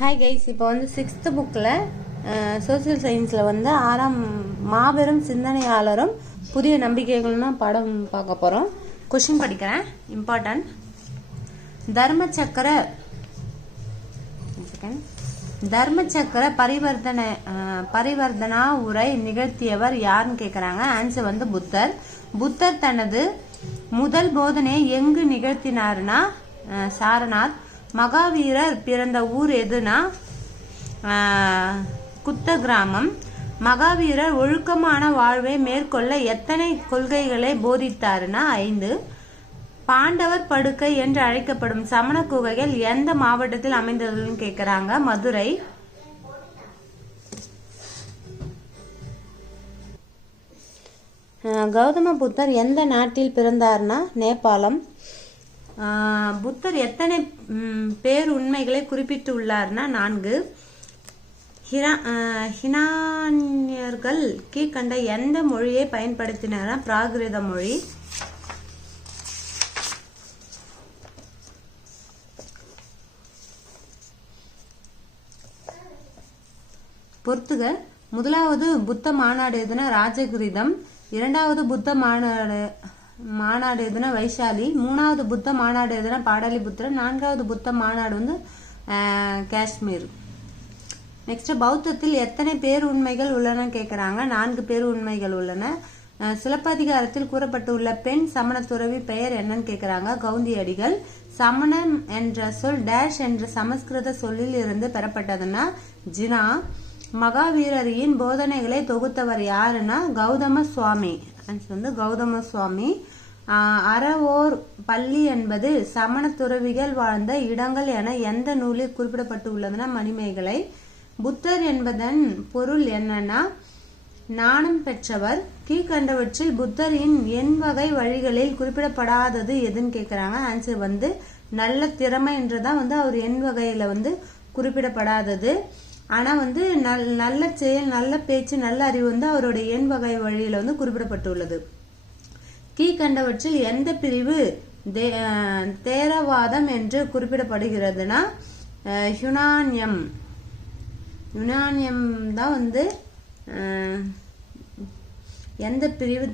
Hi guys, இப்போ வந்து 6th புக்கில் சோசியல் சயின்ஸில் வந்து 6ஆம் மாபெரும் சிந்தனையாளரும் புதிய நம்பிக்கைகள்னு படம் பார்க்க போகிறோம். கொஷின் படிக்கிறேன், இம்பார்ட்டன்ட். தர்மச்சக்கர பரிவர்த்தனா உரை நிகழ்த்தியவர் யாருன்னு கேட்குறாங்க. ஆன்சர் வந்து புத்தர். புத்தர் தனது முதல் போதனையை எங்கு நிகழ்த்தினார்னா சாரநாத். மகாவீரர் பிறந்த ஊர் எதுனா குத்த கிராமம். மகாவீரர் ஒழுக்கமான வாழ்வை மேற்கொள்ள எத்தனை கொள்கைகளை போதித்தாருன்னா 5. பாண்டவர் படுக்கை என்று அழைக்கப்படும் சமண குகைகள் எந்த மாவட்டத்தில் அமைந்ததுன்னு கேட்கிறாங்க. மதுரை. கௌதம புத்தர் எந்த நாட்டில் பிறந்தார்னா நேபாளம். புத்தர் எத்தனை பேருண்மைகளை குறிப்பிட்டு உள்ளார்னா 4. ஹினானியர்கள் கீழ்கண்ட எந்த மொழியை பயன்படுத்தினார்னா பிராகிருத மொழி. பொறுத்துக. முதலாவது புத்த மாநாடு எதுனா ராஜகிரீதம். 2வது புத்த மாநாடு எதுனா வைசாலி. 3வது புத்த மாநாடு எதுனா பாடலிபுத்திரன். 4வது புத்த மாநாடு வந்து காஷ்மீர். நெக்ஸ்ட், பௌத்தத்தில் எத்தனை பேருண்மைகள் உள்ளன கேட்கிறாங்க. 4 பேருண்மைகள் உள்ளன. சிலப்பதிகாரத்தில் கூறப்பட்டுள்ள பெண் சமண துறவி பெயர் என்னன்னு கேட்கிறாங்க. கவுந்தியடிகள். சமணம் என்ற சொல் டேஷ் என்ற சமஸ்கிருத சொல்லில் இருந்து பெறப்பட்டதுன்னா ஜினா. மகாவீரரின் போதனைகளை தொகுத்தவர் யாருன்னா கௌதம சுவாமி. வந்து கௌதம சுவாமி. அறவோர் பள்ளி என்பது சமண துறவிகள் வாழ்ந்த இடங்கள் என எந்த நூலில் குறிப்பிடப்பட்டு உள்ளதுன்னா மணிமேகலை. புத்தர் என்பதன் பொருள் என்னன்னா ஞானம் பெற்றவர். கீழ்கண்டவற்றில் புத்தரின் எண் வகை வழிகளில் குறிப்பிடப்படாதது எதுன்னு கேட்கிறாங்க. ஆன்சர் வந்து நல்ல திறமை என்றுதான் வந்து அவர் எண் வகையில வந்து குறிப்பிடப்படாதது. ஆனா வந்து நல்ல செயல், நல்ல பேச்சு, நல்ல அறிவு வந்து அவருடைய எண் வகை வழியில வந்து குறிப்பிடப்பட்டுள்ளது. கீழ்கண்டவற்றில் எந்த பிரிவு தேரவாதம் என்று குறிப்பிடப்படுகிறதுனா யுனானியம். யுனானியம் தான் வந்து எந்த பிரிவு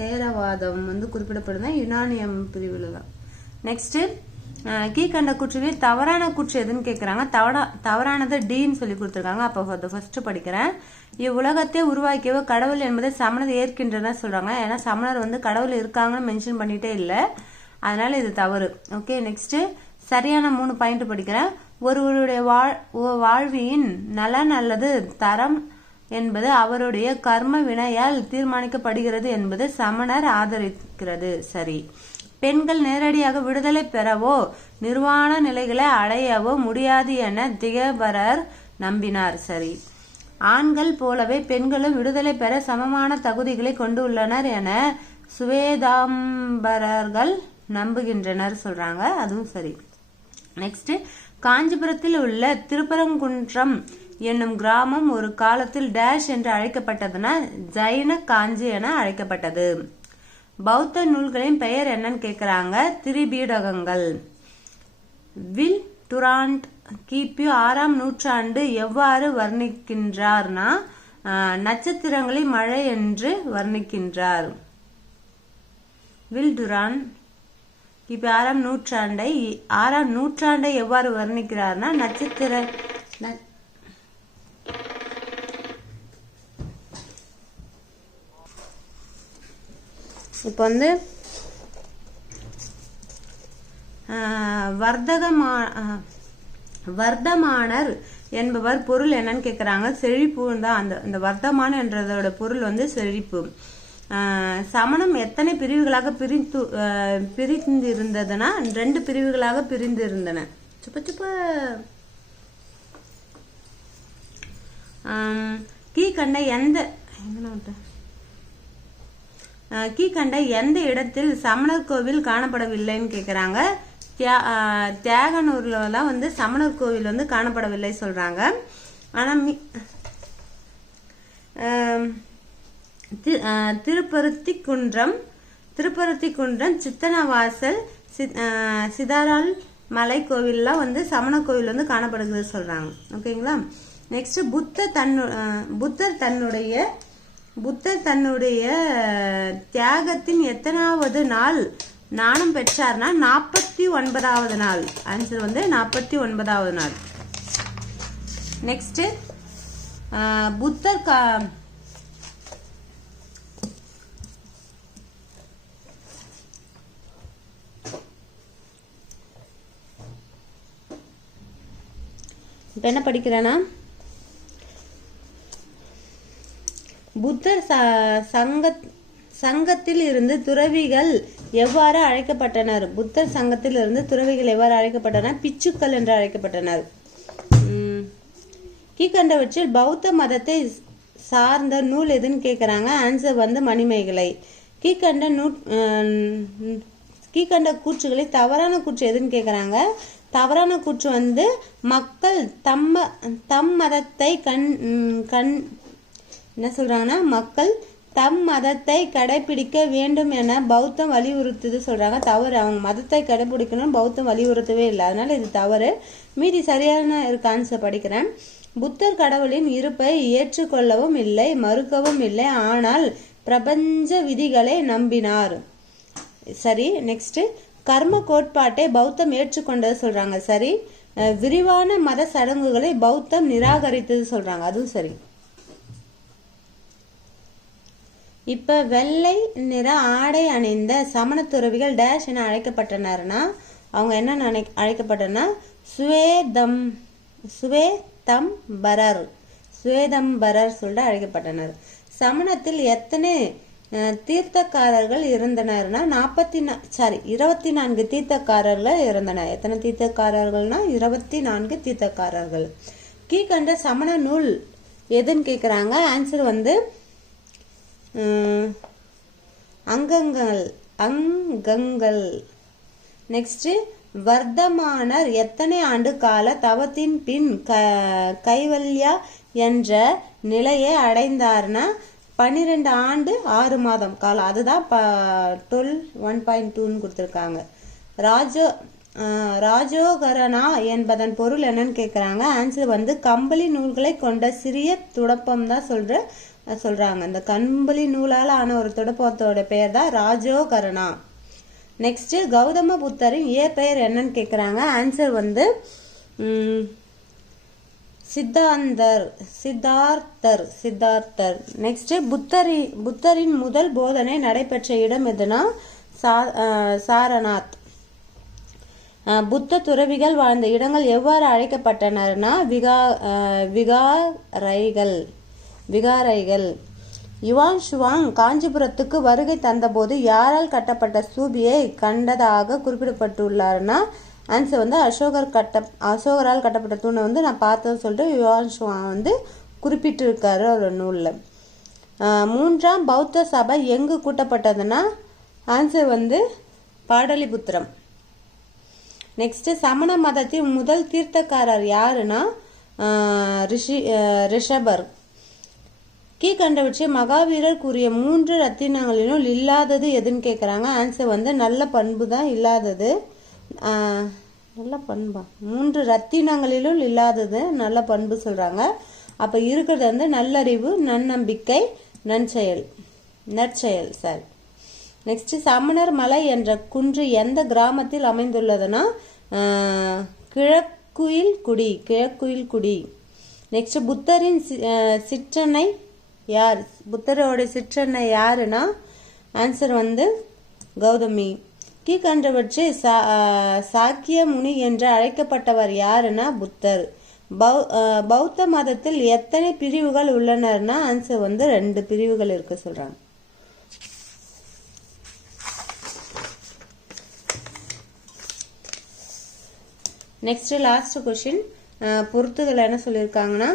தேரவாதம் வந்து குறிப்பிடப்படுதுன்னா யுனானியம் பிரிவுல தான். நெக்ஸ்ட், கீழ்கண்ட கூற்றுகளில் தவறான கூற்று எதுன்னு கேட்கிறாங்க. தவறானது டின்னு சொல்லி கொடுத்துருக்காங்க. அப்போ ஃபர்ஸ்ட் படிக்கிறேன். இவ்வுலகத்தை உருவாக்கியவோ கடவுள் என்பதை சமணர் ஏற்கின்றன சொல்றாங்க. ஏன்னா சமணர் வந்து கடவுள் இருக்காங்கன்னு மென்ஷன் பண்ணிட்டே இல்லை, அதனால இது தவறு. ஓகே, நெக்ஸ்ட் சரியான 3 பாயிண்ட் படிக்கிறேன். ஒருவருடைய வாழ்வின் நலன் அல்லது தரம் என்பது அவருடைய கர்ம வினையால் தீர்மானிக்கப்படுகிறது என்பது சமணர் ஆதரிக்கிறது. சரி. பெண்கள் நேரடியாக விடுதலை பெறவோ நிர்வாண நிலைகளை அடையவோ முடியாது என திகபரர் நம்பினார். சரி. ஆண்கள் போலவே பெண்களும் விடுதலை பெற சமமான தகுதிகளை கொண்டுள்ளனர் என சுவேதாம்பரர்கள் நம்புகின்றனர் சொல்றாங்க. அதுவும் சரி. நெக்ஸ்ட், காஞ்சிபுரத்தில் உள்ள திருப்பரங்குன்றம் என்னும் கிராமம் ஒரு காலத்தில் டேஷ் என்று அழைக்கப்பட்டதுன்னா ஜைன காஞ்சி என அழைக்கப்பட்டது. பௌத்த நூல்களின் பெயர் என்னன்னு கேட்கிறாங்க. திரிபீடகங்கள். வில் டுராண்ட் கிபி 6ஆம் நூற்றாண்டு எவ்வாறு வர்ணிக்கின்றார்னா நட்சத்திரங்களின் மழை என்று வர்ணிக்கின்றார். வில் டுராண்ட் கிபி 6ஆம் நூற்றாண்டை எவ்வாறு வர்ணிக்கிறார்னா நட்சத்திர. இப்போ வந்து வர்த்தமானர் என்பவர் பொருள் என்னன்னு கேட்கிறாங்க. செழிப்பு தான். அந்த வர்த்தமான என்றதோட பொருள் வந்து செழிப்பு. சமணம் எத்தனை பிரிவுகளாக பிரிந்திருந்ததுன்னா 2 பிரிவுகளாக பிரிந்திருந்தன. கீழ்கண்ட எந்த இடத்தில் சமணர் கோவில் காணப்படவில்லைன்னு கேட்கிறாங்க. தியாகனூர்ல தான் வந்து சமணர் கோவில் வந்து காணப்படவில்லை சொல்றாங்க. ஆனா திருப்பருத்தி குன்றம், சித்தனவாசல், சிதாரால் மலை கோவில்லாம் வந்து சமண கோவில் வந்து காணப்படுகிறது சொல்றாங்க. ஓகேங்களா. நெக்ஸ்ட் புத்தர் தன்னுடைய தியாகத்தின் எத்தனாவது நாள் ஞானம் பெற்றார்னா 49வது நாள். ஆன்சர் வந்து 49வது நாள். நெக்ஸ்ட் புத்தர் இப்ப என்ன படிக்கிறேன்னா, புத்தர் சங்கத்தில் இருந்து துறவிகள் எவ்வாறு அழைக்கப்பட்டனர்? புத்தர் சங்கத்தில் இருந்து துறவிகள் எவ்வாறு அழைக்கப்பட்டனர்? பிச்சுக்கள் என்று அழைக்கப்பட்டனர். கீழ்கண்டவற்றில் பௌத்த மதத்தை சார்ந்த நூல் எதுன்னு கேட்குறாங்க. ஆன்சர் வந்து மணிமேகலை. கீழ்கண்ட கூற்றுகளை தவறான கூற்று எதுன்னு கேட்குறாங்க. தவறான கூற்று வந்து மக்கள் தம் மதத்தை என்ன சொல்றாங்கன்னா, மக்கள் தம் மதத்தை கடைபிடிக்க வேண்டும் என பௌத்தம் வலியுறுத்துது சொல்றாங்க. தவறு. அவங்க மதத்தை கடைபிடிக்கணும் பௌத்தம் வலியுறுத்தவே இல்லை, அதனால இது தவறு. மீதி சரியான இருக்க ஆன்சர் படிக்கிறேன். புத்தர் கடவுளின் இருப்பை ஏற்றுக்கொள்ளவும் இல்லை மறுக்கவும் இல்லை, ஆனால் பிரபஞ்ச விதிகளை நம்பினார். சரி. நெக்ஸ்ட் கர்ம கோட்பாட்டை பௌத்தம் ஏற்றுக்கொண்டது சொல்றாங்க. சரி. விரிவான மத சடங்குகளை பௌத்தம் நிராகரித்தது சொல்றாங்க. அதுவும் சரி. இப்ப வெள்ளை நிற ஆடை அணிந்த சமண துறவிகள் டேஷ் என அழைக்கப்பட்டனர்னா அவங்க என்ன அழைக்கப்பட்டனா சுவேதம்பரர் சொல்லிட்டு அழைக்கப்பட்டனர். சமணத்தில் எத்தனை தீர்த்தக்காரர்கள் இருந்தனர்னா 24 தீர்த்தக்காரர்கள் இருந்தனர். எத்தனை தீர்த்தக்காரர்கள்னா 24 தீர்த்தக்காரர்கள். கீழ்கண்ட சமண நூல் எதுன்னு கேக்குறாங்க. ஆன்சர் வந்து அங்கங்கள். நெக்ஸ்ட் வர்த்தமானர் எத்தனை ஆண்டு கால தவத்தின் பின் கைவல்யா என்ற நிலையை அடைந்தார்னா 12 ஆண்டு 6 மாதம் காலம். அதுதான் 12.1.2 கொடுத்திருக்காங்க. ராஜோகரணா என்பதன் பொருள் என்னன்னு கேக்குறாங்க. ஆன்சர் வந்து கம்பளி நூல்களை கொண்ட சிறிய துடப்பம் தான் சொல்றாங்க. இந்த கம்பளி நூலால ஆன ஒரு துடப்பத்தோட பெயர் தான் ராஜோகரணா. நெக்ஸ்ட் கௌதம புத்தரின் பெயர் என்னன்னு கேக்குறாங்க. ஆன்சர் வந்து சித்தார்த்தர். நெக்ஸ்ட் புத்தரின் முதல் போதனை நடைபெற்ற இடம் எதுனா சாரநாத். புத்த துறவிகள் வாழ்ந்த இடங்கள் எவ்வாறு அழைக்கப்பட்டனர்னா விகாரைகள். யுவான் ஷுவாங் காஞ்சிபுரத்துக்கு வருகை தந்தபோது யாரால் கட்டப்பட்ட ஸ்தூபியை கண்டதாக குறிப்பிடப்பட்டுள்ளார்னா ஆன்சர் வந்து அசோகரால் கட்டப்பட்ட தூணை வந்து நான் பார்த்தேன்னு சொல்லிட்டு யுவான் ஷுவாங் வந்து குறிப்பிட்டிருக்காரு ஒரு நூல்ல. 3ஆம் பௌத்த சபை எங்கு கூட்டப்பட்டதுன்னா ஆன்சர் வந்து பாடலிபுத்திரம். நெக்ஸ்ட் சமண மதத்தின் முதல் தீர்த்தக்காரர் யாருன்னா ரிஷபர். கீழ்கண்டவற்றை மகாவீரர் கூறிய 3 ரத்தினங்களிலும் இல்லாதது எதுன்னு கேக்குறாங்க. ஆன்சர் வந்து நல்ல பண்பு தான் இல்லாதது. நல்ல பண்பா 3 ரத்தினங்களிலும் இல்லாதது நல்ல பண்பு சொல்றாங்க. அப்ப இருக்கிறது வந்து நல்லறிவு, நன்னம்பிக்கை, நற்செயல். சாரி. நெக்ஸ்ட் சமணர் மலை என்ற குன்று எந்த கிராமத்தில் அமைந்துள்ளதுன்னா கிழக்குயில்குடி. நெக்ஸ்ட் புத்தரின் சிற்றன்னை யார்? புத்தரோட சிற்றன்னை யாருன்னா ஆன்சர் வந்து கௌதமி. கீழ்கண்டவற்றை சாக்கிய முனி என்று அழைக்கப்பட்டவர் யாருன்னா புத்தர். பௌத்த மதத்தில் எத்தனை பிரிவுகள் உள்ளனர்னா ஆன்சர் வந்து 2 பிரிவுகள் இருக்கு சொல்றாங்க. Next last question. பொறுத்துகள் என்ன சொல்லியிருக்காங்கன்னா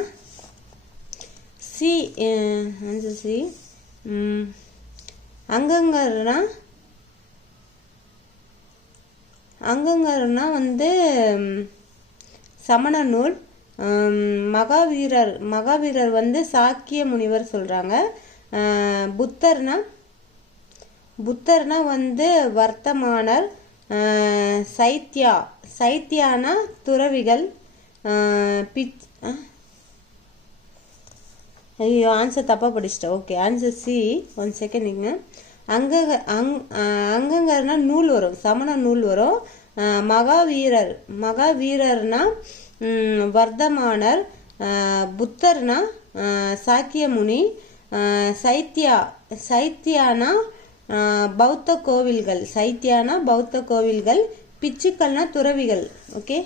ஆன்சர் சி. அங்கங்கர்னா வந்து சமண நூல். மகாவீரர் வந்து சாக்கிய முனிவர் சொல்றாங்க. புத்தர்னா வந்து வர்த்தமானர். சைத்தியானா துறவிகள். ஐயோ ஆன்சர் தப்பா படிச்சிட்டேன். Okay answer C. 1 செகண்ட். அங்கங்கர்னா நூல் வரும், சமண நூல் வரும். மகாவீரர்னா வர்தமானர். புத்தர்னா சாக்கியமுனி. சைத்தியானா பௌத்த கோவில்கள். பிச்சுக்கள்னா துறவிகள். ஓகே.